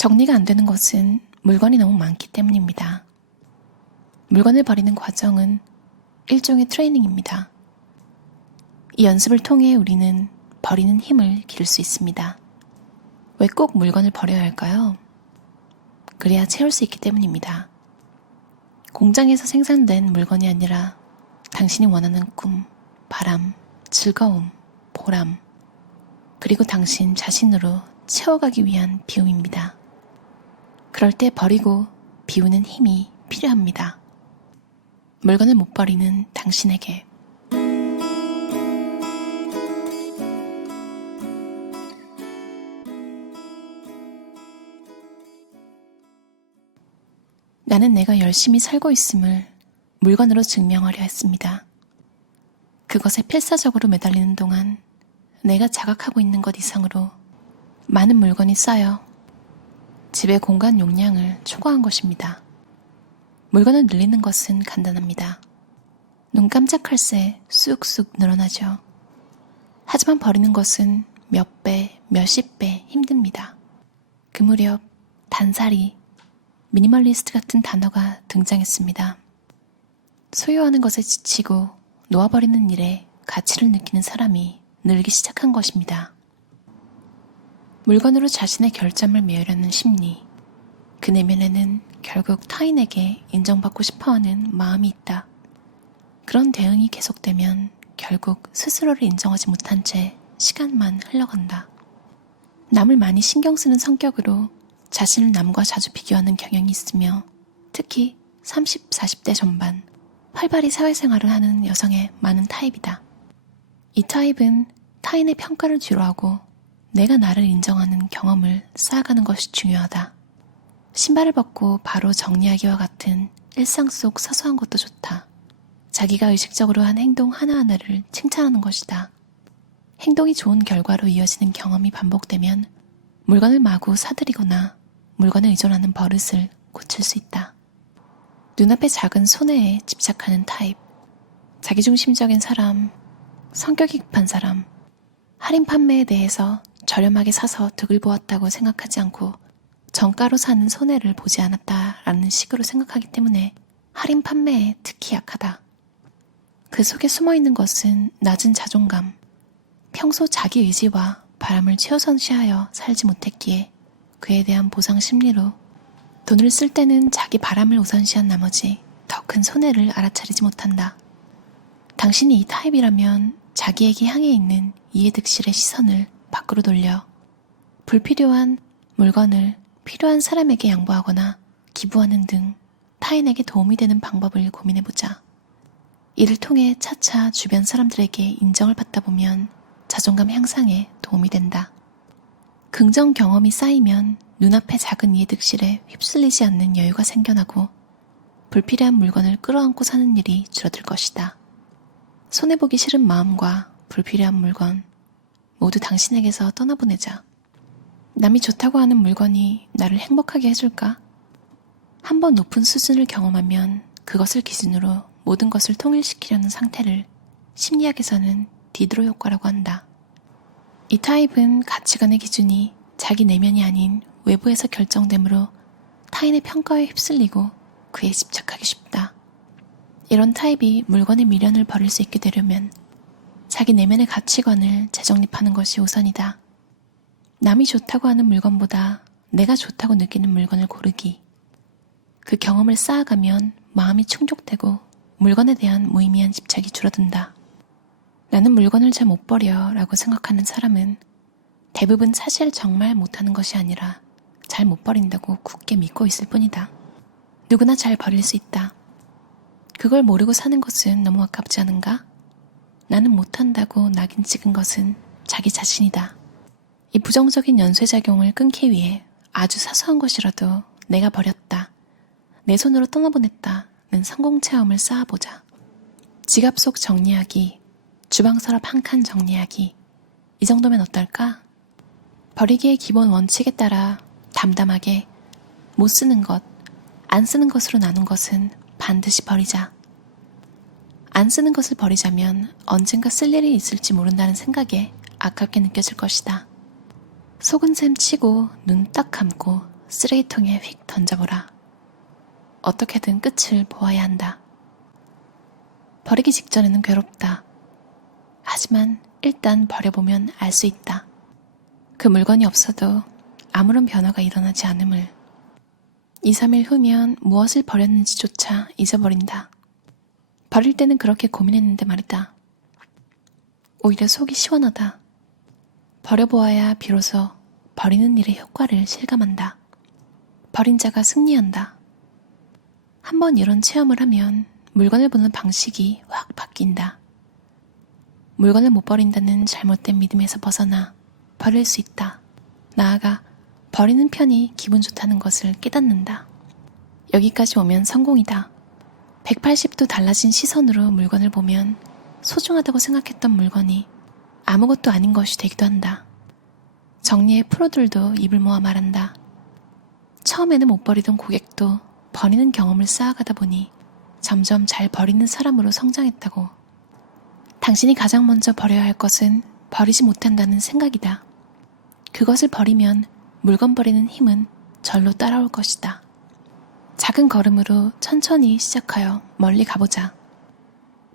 정리가 안 되는 것은 물건이 너무 많기 때문입니다. 물건을 버리는 과정은 일종의 트레이닝입니다. 이 연습을 통해 우리는 버리는 힘을 기를 수 있습니다. 왜 꼭 물건을 버려야 할까요? 그래야 채울 수 있기 때문입니다. 공장에서 생산된 물건이 아니라 당신이 원하는 꿈, 바람, 즐거움, 보람, 그리고 당신 자신으로 채워가기 위한 비움입니다. 그럴 때 버리고 비우는 힘이 필요합니다. 물건을 못 버리는 당신에게. 나는 내가 열심히 살고 있음을 물건으로 증명하려 했습니다. 그것에 필사적으로 매달리는 동안 내가 자각하고 있는 것 이상으로 많은 물건이 쌓여 집의 공간 용량을 초과한 것입니다. 물건을 늘리는 것은 간단합니다. 눈 깜짝할 새 쑥쑥 늘어나죠. 하지만 버리는 것은 몇 배, 몇십 배 힘듭니다. 그 무렵 단살이, 미니멀리스트 같은 단어가 등장했습니다. 소유하는 것에 지치고 놓아버리는 일에 가치를 느끼는 사람이 늘기 시작한 것입니다. 물건으로 자신의 결점을 메우려는 심리, 그 내면에는 결국 타인에게 인정받고 싶어하는 마음이 있다. 그런 대응이 계속되면 결국 스스로를 인정하지 못한 채 시간만 흘러간다. 남을 많이 신경 쓰는 성격으로 자신을 남과 자주 비교하는 경향이 있으며 특히 30, 40대 전반 활발히 사회생활을 하는 여성의 많은 타입이다. 이 타입은 타인의 평가를 뒤로하고 내가 나를 인정하는 경험을 쌓아가는 것이 중요하다. 신발을 벗고 바로 정리하기와 같은 일상 속 사소한 것도 좋다. 자기가 의식적으로 한 행동 하나하나를 칭찬하는 것이다. 행동이 좋은 결과로 이어지는 경험이 반복되면 물건을 마구 사들이거나 물건에 의존하는 버릇을 고칠 수 있다. 눈앞의 작은 손해에 집착하는 타입, 자기중심적인 사람, 성격이 급한 사람, 할인 판매에 대해서 저렴하게 사서 득을 보았다고 생각하지 않고 정가로 사는 손해를 보지 않았다라는 식으로 생각하기 때문에 할인 판매에 특히 약하다. 그 속에 숨어있는 것은 낮은 자존감, 평소 자기 의지와 바람을 최우선시하여 살지 못했기에 그에 대한 보상 심리로 돈을 쓸 때는 자기 바람을 우선시한 나머지 더 큰 손해를 알아차리지 못한다. 당신이 이 타입이라면 자기에게 향해 있는 이해득실의 시선을 밖으로 돌려 불필요한 물건을 필요한 사람에게 양보하거나 기부하는 등 타인에게 도움이 되는 방법을 고민해보자. 이를 통해 차차 주변 사람들에게 인정을 받다 보면 자존감 향상에 도움이 된다. 긍정 경험이 쌓이면 눈앞의 작은 이해득실에 휩쓸리지 않는 여유가 생겨나고 불필요한 물건을 끌어안고 사는 일이 줄어들 것이다. 손해보기 싫은 마음과 불필요한 물건 모두 당신에게서 떠나보내자. 남이 좋다고 하는 물건이 나를 행복하게 해줄까? 한번 높은 수준을 경험하면 그것을 기준으로 모든 것을 통일시키려는 상태를 심리학에서는 디드로 효과라고 한다. 이 타입은 가치관의 기준이 자기 내면이 아닌 외부에서 결정되므로 타인의 평가에 휩쓸리고 그에 집착하기 쉽다. 이런 타입이 물건의 미련을 버릴 수 있게 되려면 자기 내면의 가치관을 재정립하는 것이 우선이다. 남이 좋다고 하는 물건보다 내가 좋다고 느끼는 물건을 고르기. 그 경험을 쌓아가면 마음이 충족되고 물건에 대한 무의미한 집착이 줄어든다. 나는 물건을 잘 못 버려 라고 생각하는 사람은 대부분 사실 정말 못하는 것이 아니라 잘 못 버린다고 굳게 믿고 있을 뿐이다. 누구나 잘 버릴 수 있다. 그걸 모르고 사는 것은 너무 아깝지 않은가? 나는 못한다고 낙인 찍은 것은 자기 자신이다. 이 부정적인 연쇄작용을 끊기 위해 아주 사소한 것이라도 내가 버렸다, 내 손으로 떠나보냈다는 성공체험을 쌓아보자. 지갑 속 정리하기, 주방 서랍 한 칸 정리하기, 이 정도면 어떨까? 버리기의 기본 원칙에 따라 담담하게 못 쓰는 것, 안 쓰는 것으로 나눈 것은 반드시 버리자. 안 쓰는 것을 버리자면 언젠가 쓸 일이 있을지 모른다는 생각에 아깝게 느껴질 것이다. 속은 셈 치고 눈 딱 감고 쓰레기통에 휙 던져보라. 어떻게든 끝을 보아야 한다. 버리기 직전에는 괴롭다. 하지만 일단 버려보면 알 수 있다. 그 물건이 없어도 아무런 변화가 일어나지 않음을. 2, 3일 후면 무엇을 버렸는지조차 잊어버린다. 버릴 때는 그렇게 고민했는데 말이다. 오히려 속이 시원하다. 버려보아야 비로소 버리는 일의 효과를 실감한다. 버린 자가 승리한다. 한번 이런 체험을 하면 물건을 보는 방식이 확 바뀐다. 물건을 못 버린다는 잘못된 믿음에서 벗어나 버릴 수 있다. 나아가 버리는 편이 기분 좋다는 것을 깨닫는다. 여기까지 오면 성공이다. 180도 달라진 시선으로 물건을 보면 소중하다고 생각했던 물건이 아무것도 아닌 것이 되기도 한다. 정리의 프로들도 입을 모아 말한다. 처음에는 못 버리던 고객도 버리는 경험을 쌓아가다 보니 점점 잘 버리는 사람으로 성장했다고. 당신이 가장 먼저 버려야 할 것은 버리지 못한다는 생각이다. 그것을 버리면 물건 버리는 힘은 절로 따라올 것이다. 작은 걸음으로 천천히 시작하여 멀리 가보자.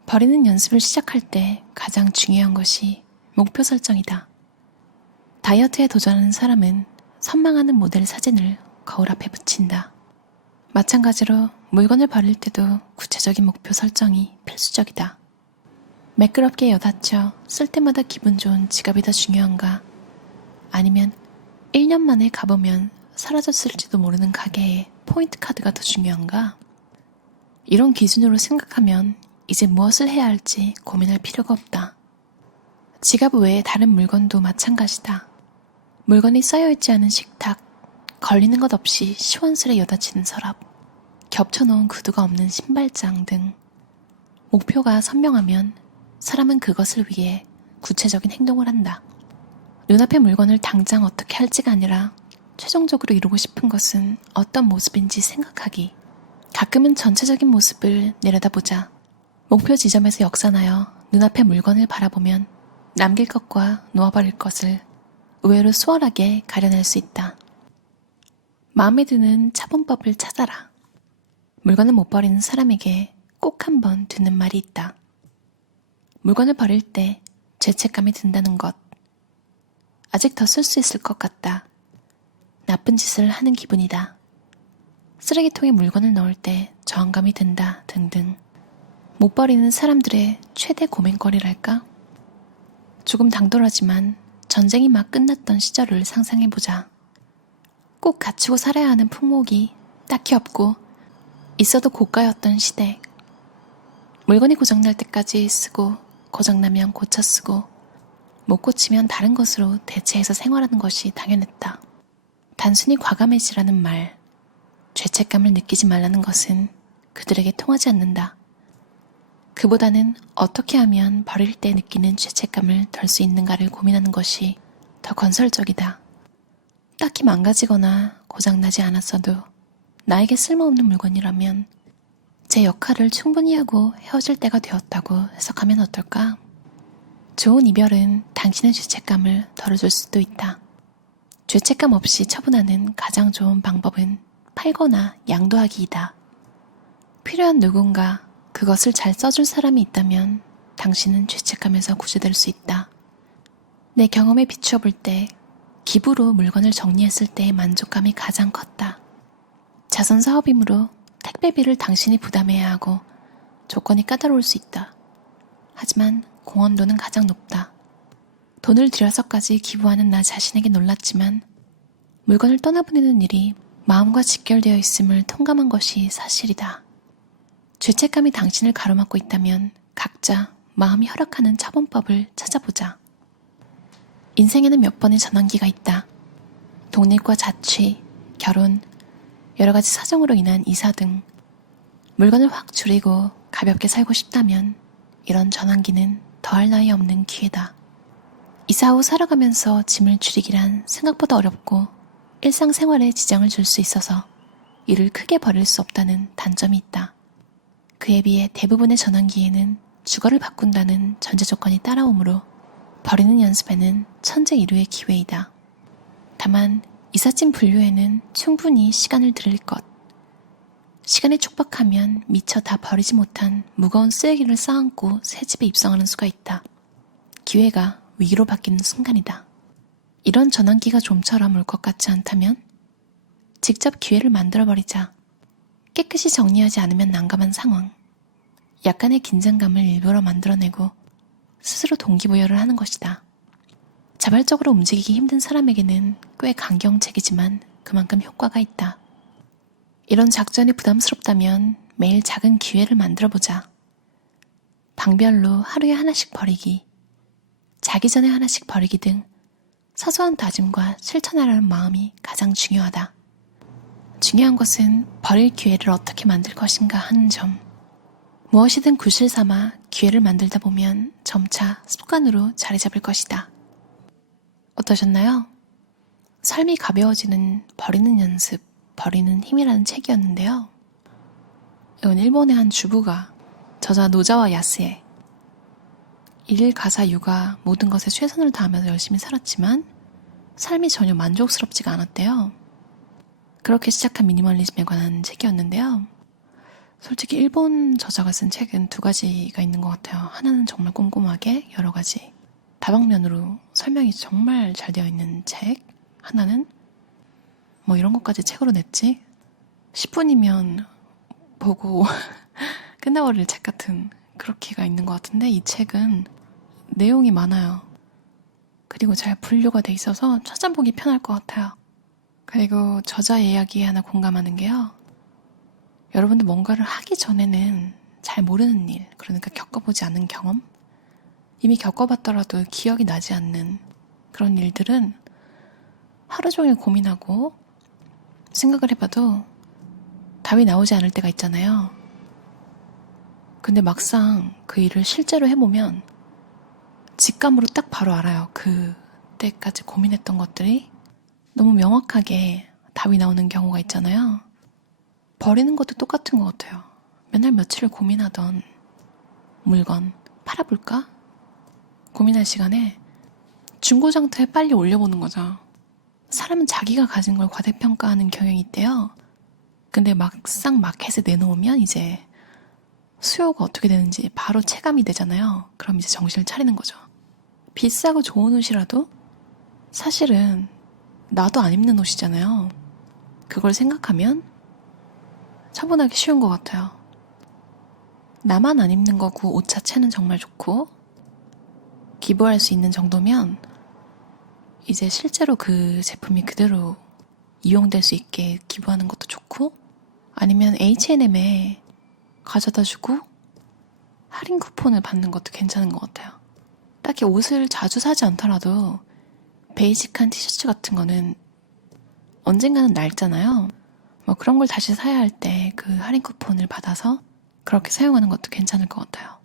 버리는 연습을 시작할 때 가장 중요한 것이 목표 설정이다. 다이어트에 도전하는 사람은 선망하는 모델 사진을 거울 앞에 붙인다. 마찬가지로 물건을 버릴 때도 구체적인 목표 설정이 필수적이다. 매끄럽게 여닫혀 쓸 때마다 기분 좋은 지갑이 더 중요한가? 아니면 1년 만에 가보면 사라졌을지도 모르는 가게에 포인트 카드가 더 중요한가? 이런 기준으로 생각하면 이제 무엇을 해야 할지 고민할 필요가 없다. 지갑 외에 다른 물건도 마찬가지다. 물건이 쌓여있지 않은 식탁, 걸리는 것 없이 시원스레 여닫히는 서랍, 겹쳐놓은 구두가 없는 신발장 등 목표가 선명하면 사람은 그것을 위해 구체적인 행동을 한다. 눈앞의 물건을 당장 어떻게 할지가 아니라 최종적으로 이루고 싶은 것은 어떤 모습인지 생각하기. 가끔은 전체적인 모습을 내려다보자. 목표 지점에서 역산하여 눈앞의 물건을 바라보면 남길 것과 놓아버릴 것을 의외로 수월하게 가려낼 수 있다. 마음에 드는 차분법을 찾아라. 물건을 못 버리는 사람에게 꼭 한번 듣는 말이 있다. 물건을 버릴 때 죄책감이 든다는 것. 아직 더 쓸 수 있을 것 같다. 나쁜 짓을 하는 기분이다. 쓰레기통에 물건을 넣을 때 저항감이 든다 등등. 못 버리는 사람들의 최대 고민거리랄까? 조금 당돌하지만 전쟁이 막 끝났던 시절을 상상해보자. 꼭 갖추고 살아야 하는 품목이 딱히 없고 있어도 고가였던 시대. 물건이 고장날 때까지 쓰고 고장나면 고쳐 쓰고 못 고치면 다른 것으로 대체해서 생활하는 것이 당연했다. 단순히 과감해지라는 말, 죄책감을 느끼지 말라는 것은 그들에게 통하지 않는다. 그보다는 어떻게 하면 버릴 때 느끼는 죄책감을 덜 수 있는가를 고민하는 것이 더 건설적이다. 딱히 망가지거나 고장나지 않았어도 나에게 쓸모없는 물건이라면 제 역할을 충분히 하고 헤어질 때가 되었다고 해석하면 어떨까? 좋은 이별은 당신의 죄책감을 덜어줄 수도 있다. 죄책감 없이 처분하는 가장 좋은 방법은 팔거나 양도하기이다. 필요한 누군가, 그것을 잘 써줄 사람이 있다면 당신은 죄책감에서 구제될 수 있다. 내 경험에 비추어 볼 때 기부로 물건을 정리했을 때의 만족감이 가장 컸다. 자선 사업이므로 택배비를 당신이 부담해야 하고 조건이 까다로울 수 있다. 하지만 공헌도는 가장 높다. 돈을 들여서까지 기부하는 나 자신에게 놀랐지만 물건을 떠나보내는 일이 마음과 직결되어 있음을 통감한 것이 사실이다. 죄책감이 당신을 가로막고 있다면 각자 마음이 허락하는 처분법을 찾아보자. 인생에는 몇 번의 전환기가 있다. 독립과 자취, 결혼, 여러 가지 사정으로 인한 이사 등 물건을 확 줄이고 가볍게 살고 싶다면 이런 전환기는 더할 나위 없는 기회다. 이사 후 살아가면서 짐을 줄이기란 생각보다 어렵고 일상생활에 지장을 줄 수 있어서 이를 크게 버릴 수 없다는 단점이 있다. 그에 비해 대부분의 전환기에는 주거를 바꾼다는 전제 조건이 따라오므로 버리는 연습에는 천재 일루의 기회이다. 다만 이삿짐 분류에는 충분히 시간을 들일 것. 시간이 촉박하면 미처 다 버리지 못한 무거운 쓰레기를 쌓아안고 새 집에 입성하는 수가 있다. 기회가 위기로 바뀌는 순간이다. 이런 전환기가 좀처럼 올 것 같지 않다면 직접 기회를 만들어버리자. 깨끗이 정리하지 않으면 난감한 상황. 약간의 긴장감을 일부러 만들어내고 스스로 동기부여를 하는 것이다. 자발적으로 움직이기 힘든 사람에게는 꽤 강경책이지만 그만큼 효과가 있다. 이런 작전이 부담스럽다면 매일 작은 기회를 만들어보자. 방별로 하루에 하나씩 버리기, 자기 전에 하나씩 버리기 등 사소한 다짐과 실천하려는 마음이 가장 중요하다. 중요한 것은 버릴 기회를 어떻게 만들 것인가 하는 점. 무엇이든 구실 삼아 기회를 만들다 보면 점차 습관으로 자리 잡을 것이다. 어떠셨나요? 삶이 가벼워지는 버리는 연습, 버리는 힘이라는 책이었는데요. 이건 일본의 한 주부가 저자 노자와 야스에 일, 가사, 육아 모든 것에 최선을 다하면서 열심히 살았지만 삶이 전혀 만족스럽지가 않았대요. 그렇게 시작한 미니멀리즘에 관한 책이었는데요. 솔직히 일본 저자가 쓴 책은 두 가지가 있는 것 같아요. 하나는 정말 꼼꼼하게 여러 가지 다방면으로 설명이 정말 잘 되어 있는 책, 하나는 뭐 이런 것까지 책으로 냈지? 10분이면 보고 끝나버릴 책 같은 그렇게가 있는 것 같은데 이 책은 내용이 많아요. 그리고 잘 분류가 돼 있어서 찾아보기 편할 것 같아요. 그리고 저자의 이야기에 하나 공감하는 게요. 여러분들 뭔가를 하기 전에는 잘 모르는 일, 그러니까 겪어보지 않은 경험? 이미 겪어봤더라도 기억이 나지 않는 그런 일들은 하루 종일 고민하고 생각을 해봐도 답이 나오지 않을 때가 있잖아요. 근데 막상 그 일을 실제로 해보면 직감으로 딱 바로 알아요. 그때까지 고민했던 것들이 너무 명확하게 답이 나오는 경우가 있잖아요. 버리는 것도 똑같은 것 같아요. 맨날 며칠을 고민하던 물건 팔아볼까? 고민할 시간에 중고장터에 빨리 올려보는 거죠. 사람은 자기가 가진 걸 과대평가하는 경향이 있대요. 근데 막상 마켓에 내놓으면 이제 수요가 어떻게 되는지 바로 체감이 되잖아요. 그럼 이제 정신을 차리는 거죠. 비싸고 좋은 옷이라도 사실은 나도 안 입는 옷이잖아요. 그걸 생각하면 처분하기 쉬운 것 같아요. 나만 안 입는 거고 옷 자체는 정말 좋고 기부할 수 있는 정도면 이제 실제로 그 제품이 그대로 이용될 수 있게 기부하는 것도 좋고 아니면 H&M에 가져다 주고 할인 쿠폰을 받는 것도 괜찮은 것 같아요. 딱히 옷을 자주 사지 않더라도 베이직한 티셔츠 같은 거는 언젠가는 낡잖아요. 뭐 그런 걸 다시 사야 할 때 그 할인 쿠폰을 받아서 그렇게 사용하는 것도 괜찮을 것 같아요.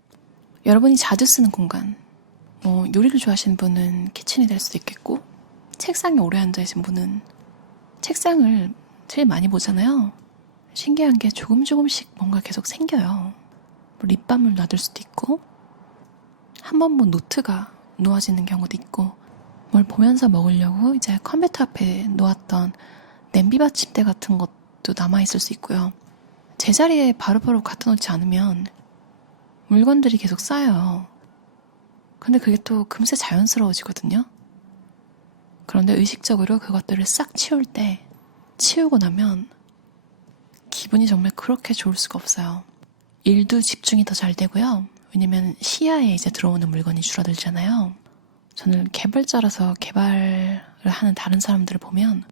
여러분이 자주 쓰는 공간, 뭐 요리를 좋아하시는 분은 키친이 될 수도 있겠고 책상에 오래 앉아계신 분은 책상을 제일 많이 보잖아요. 신기한 게 조금씩 뭔가 계속 생겨요. 뭐 립밤을 놔둘 수도 있고 한 번 본 노트가 놓아지는 경우도 있고 뭘 보면서 먹으려고 이제 컴퓨터 앞에 놓았던 냄비 받침대 같은 것도 남아있을 수 있고요. 제자리에 바로바로 갖다 놓지 않으면 물건들이 계속 쌓여요. 근데 그게 또 금세 자연스러워지거든요. 그런데 의식적으로 그것들을 싹 치울 때 치우고 나면 기분이 정말 그렇게 좋을 수가 없어요. 일도 집중이 더 잘 되고요. 왜냐면 시야에 이제 들어오는 물건이 줄어들잖아요. 저는 개발자라서 개발을 하는 다른 사람들을 보면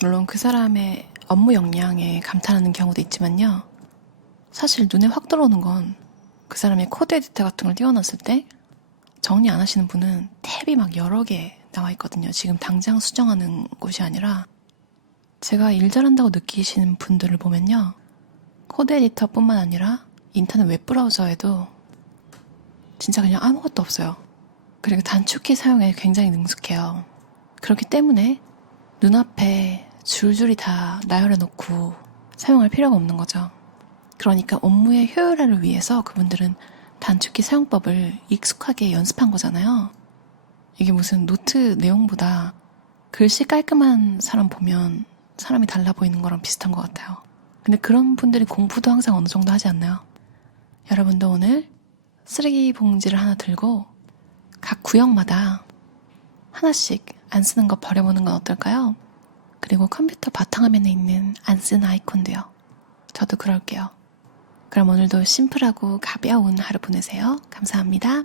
물론 그 사람의 업무 역량에 감탄하는 경우도 있지만요. 사실 눈에 확 들어오는 건 그 사람의 코드 에디터 같은 걸 띄워놨을 때 정리 안 하시는 분은 탭이 막 여러 개 나와 있거든요. 지금 당장 수정하는 곳이 아니라 제가 일 잘한다고 느끼시는 분들을 보면요. 코드 에디터뿐만 아니라 인터넷 웹브라우저에도 진짜 그냥 아무것도 없어요. 그리고 단축키 사용에 굉장히 능숙해요. 그렇기 때문에 눈앞에 줄줄이 다 나열해 놓고 사용할 필요가 없는 거죠. 그러니까 업무의 효율화를 위해서 그분들은 단축키 사용법을 익숙하게 연습한 거잖아요. 이게 무슨 노트 내용보다 글씨 깔끔한 사람 보면 사람이 달라 보이는 거랑 비슷한 것 같아요. 근데 그런 분들이 공부도 항상 어느 정도 하지 않나요? 여러분도 오늘 쓰레기 봉지를 하나 들고 각 구역마다 하나씩 안 쓰는 거 버려보는 건 어떨까요? 그리고 컴퓨터 바탕화면에 있는 안 쓰는 아이콘도요. 저도 그럴게요. 그럼 오늘도 심플하고 가벼운 하루 보내세요. 감사합니다.